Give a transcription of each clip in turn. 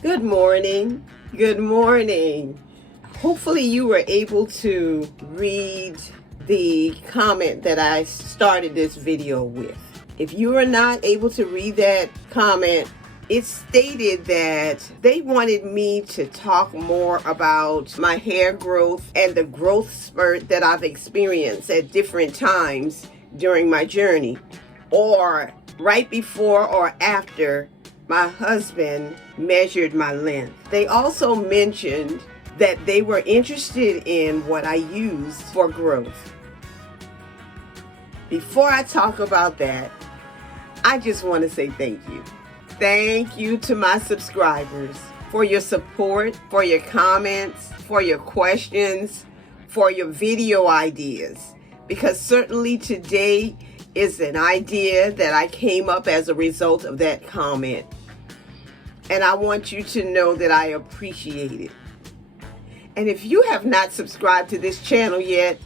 Good morning. Good morning. Hopefully you were able to read the comment that I started this video with. If you are not able to read that comment, it stated that they wanted me to talk more about my hair growth and the growth spurt that I've experienced at different times during my journey, or right before or after my husband measured my length. They also mentioned that they were interested in what I used for growth. Before I talk about that, I just want to say thank you. Thank you to my subscribers for your support, for your comments, for your questions, for your video ideas. Because certainly today is an idea that I came up as a result of that comment. And I want you to know that I appreciate it. And if you have not subscribed to this channel yet,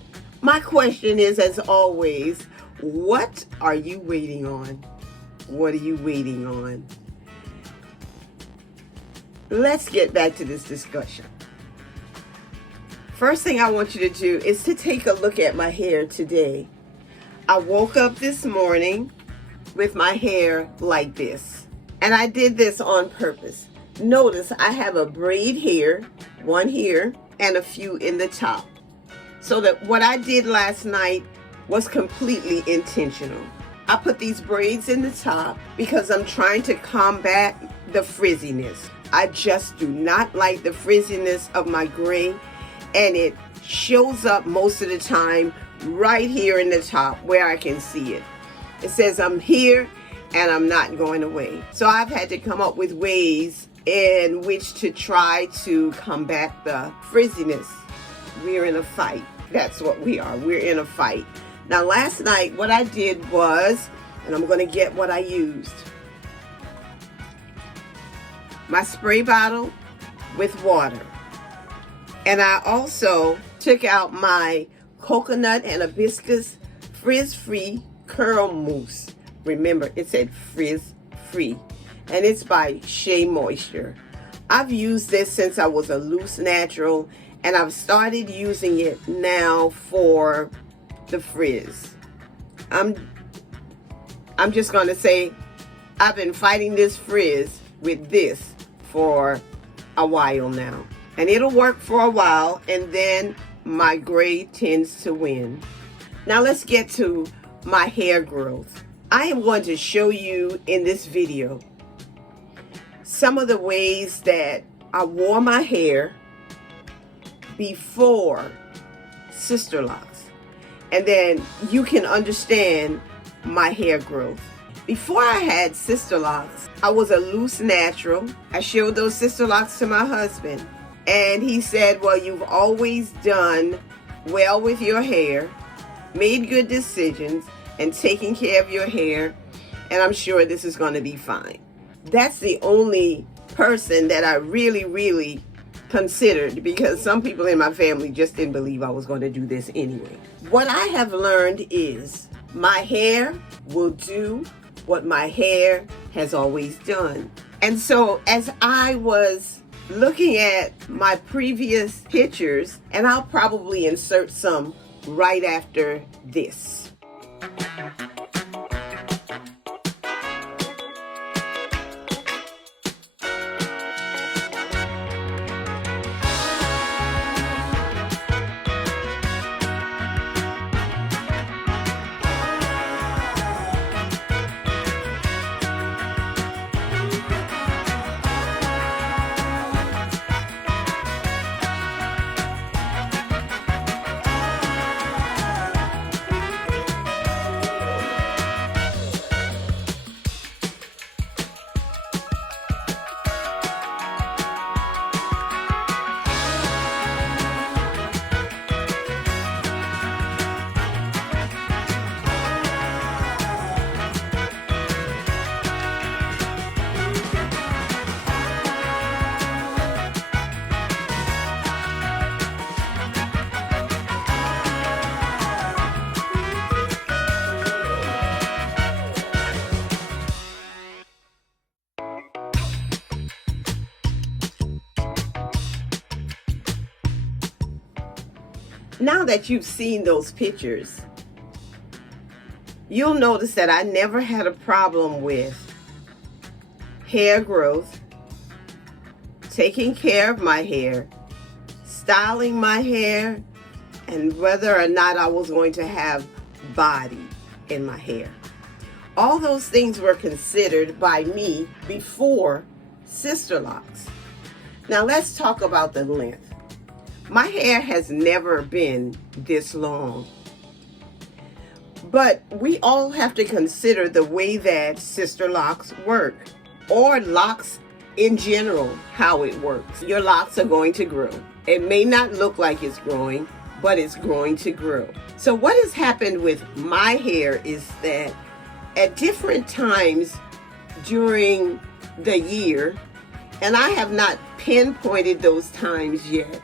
my question is, as always, what are you waiting on? What are you waiting on? Let's get back to this discussion. First thing I want you to do is to take a look at my hair today. I woke up this morning with my hair like this. And I did this on purpose. Notice I have a braid here, one here, and a few in the top. So that what I did last night was completely intentional. I put these braids in the top because I'm trying to combat the frizziness. I just do not like the frizziness of my gray, and it shows up most of the time right here in the top where I can see it. It says I'm here and I'm not going away. So I've had to come up with ways in which to try to combat the frizziness. We're in a fight. That's what we are. We're in a fight. Now last night what I did was, and I'm going to get what I used, my spray bottle with water. And I also took out my coconut and hibiscus frizz-free curl mousse. Remember, it said frizz-free, and it's by Shea Moisture. I've used this since I was a loose natural, and I've started using it now for the frizz. I'm just going to say I've been fighting this frizz with this for a while now. And it'll work for a while, and then my gray tends to win. Now let's get to my hair growth. I am going to show you in this video some of the ways that I wore my hair before Sisterlocks, and then you can understand my hair growth. Before I had Sisterlocks, I was a loose natural. I showed those Sisterlocks to my husband, and he said, well, you've always done well with your hair, made good decisions, and taking care of your hair, and I'm sure this is going to be fine. That's the only person that I really considered, because some people in my family just didn't believe I was going to do this anyway. What I have learned is my hair will do what my hair has always done. And so as I was looking at my previous pictures, and I'll probably insert some right after this. Now that you've seen those pictures, you'll notice that I never had a problem with hair growth, taking care of my hair, styling my hair, and whether or not I was going to have body in my hair. All those things were considered by me before Sisterlocks. Now let's talk about the length. My hair has never been this long. But we all have to consider the way that Sisterlocks work, or locks in general, how it works. Your locks are going to grow. It may not look like it's growing, but it's going to grow. So what has happened with my hair is that at different times during the year, and I have not pinpointed those times yet,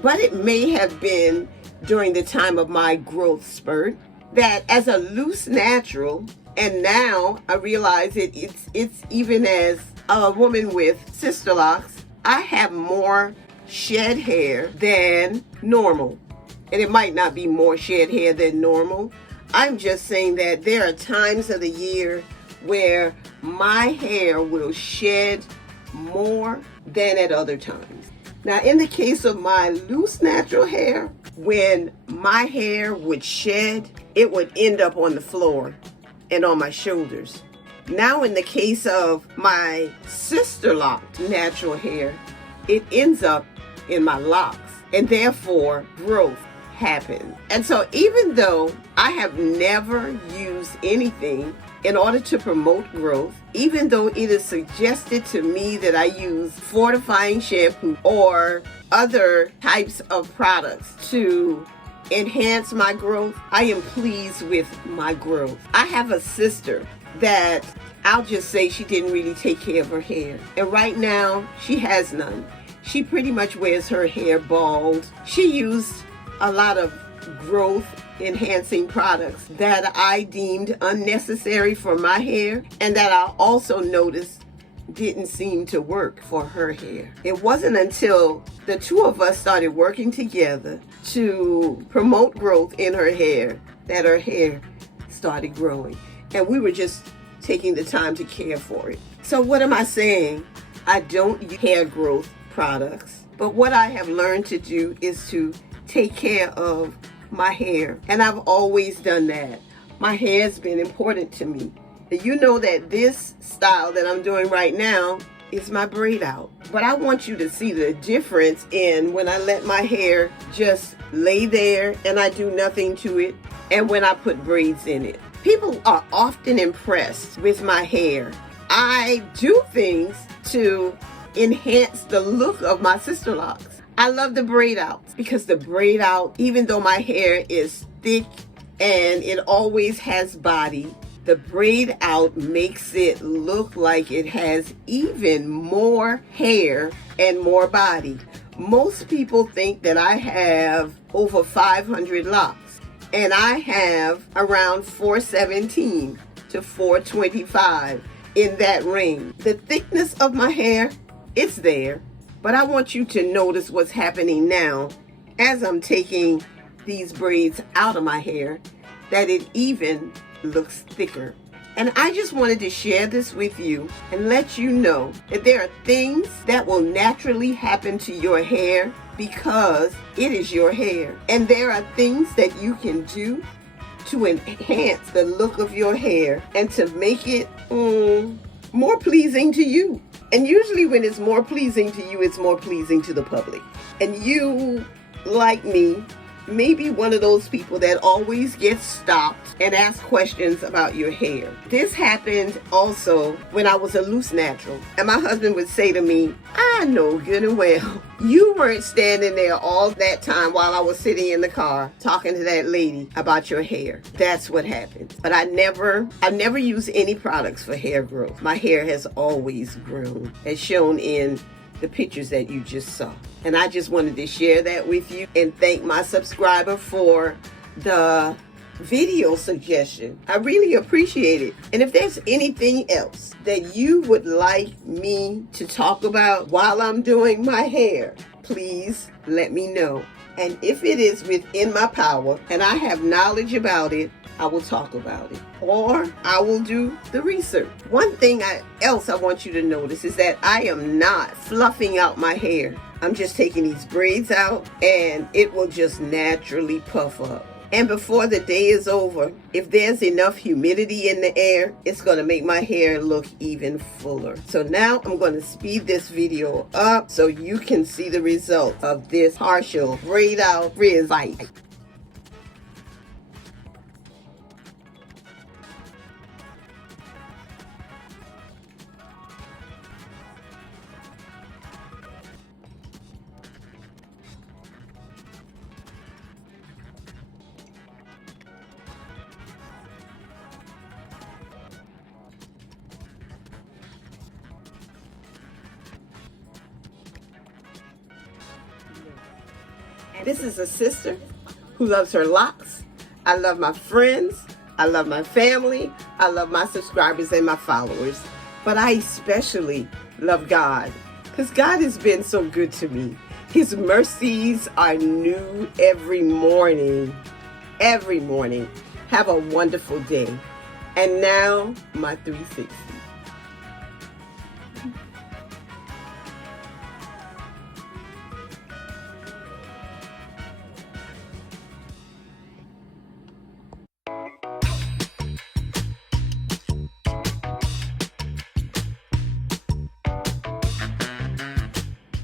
but it may have been during the time of my growth spurt, that as a loose natural, and now I realize it's even as a woman with Sisterlocks, I have more shed hair than normal. And it might not be more shed hair than normal. I'm just saying that there are times of the year where my hair will shed more than at other times. Now, in the case of my loose natural hair, when my hair would shed, it would end up on the floor and on my shoulders. Now, in the case of my Sisterlock natural hair, it ends up in my locks, and therefore growth happens. And so even though I have never used anything in order to promote growth, even though it is suggested to me that I use fortifying shampoo or other types of products to enhance my growth, I am pleased with my growth. I have a sister that I'll just say she didn't really take care of her hair. And right now, she has none. She pretty much wears her hair bald. She used a lot of growth enhancing products that I deemed unnecessary for my hair, and that I also noticed didn't seem to work for her hair. It wasn't until the two of us started working together to promote growth in her hair that her hair started growing. And we were just taking the time to care for it. So what am I saying? I don't use hair growth products, but what I have learned to do is to take care of my hair, and I've always done that. My hair has been important to me. You know that this style that I'm doing right now is my braid out, but I want you to see the difference in when I let my hair just lay there and I do nothing to it, and when I put braids in it. People are often impressed with my hair. I do things to enhance the look of my Sisterlocks. I love the braid outs because the braid out, even though my hair is thick and it always has body, the braid out makes it look like it has even more hair and more body. Most people think that I have over 500 locks, and I have around 417 to 425 in that range. The thickness of my hair, it's there. But I want you to notice what's happening now as I'm taking these braids out of my hair, that it even looks thicker. And I just wanted to share this with you and let you know that there are things that will naturally happen to your hair because it is your hair. And there are things that you can do to enhance the look of your hair and to make it more pleasing to you. And usually when it's more pleasing to you, it's more pleasing to the public. And you, like me, may be one of those people that always gets stopped and asked questions about your hair. This happened also when I was a loose natural. And my husband would say to me, I know good and well, you weren't standing there all that time while I was sitting in the car talking to that lady about your hair. That's what happened. But I've never used any products for hair growth. My hair has always grown, as shown in the pictures that you just saw. And I just wanted to share that with you and thank my subscriber for the video suggestion. I really appreciate it. And if there's anything else that you would like me to talk about while I'm doing my hair, please let me know. And if it is within my power and I have knowledge about it, I will talk about it, or I will do the research. One thing else I want you to notice is that I am not fluffing out my hair. I'm just taking these braids out and it will just naturally puff up. And before the day is over, if there's enough humidity in the air, it's going to make my hair look even fuller. So now I'm going to speed this video up so you can see the result of this partial braid out frizz bite. This is a sister who loves her locks. I love my friends. I love my family. I love my subscribers and my followers. But I especially love God because God has been so good to me. His mercies are new every morning. Every morning. Have a wonderful day. And now, my 360.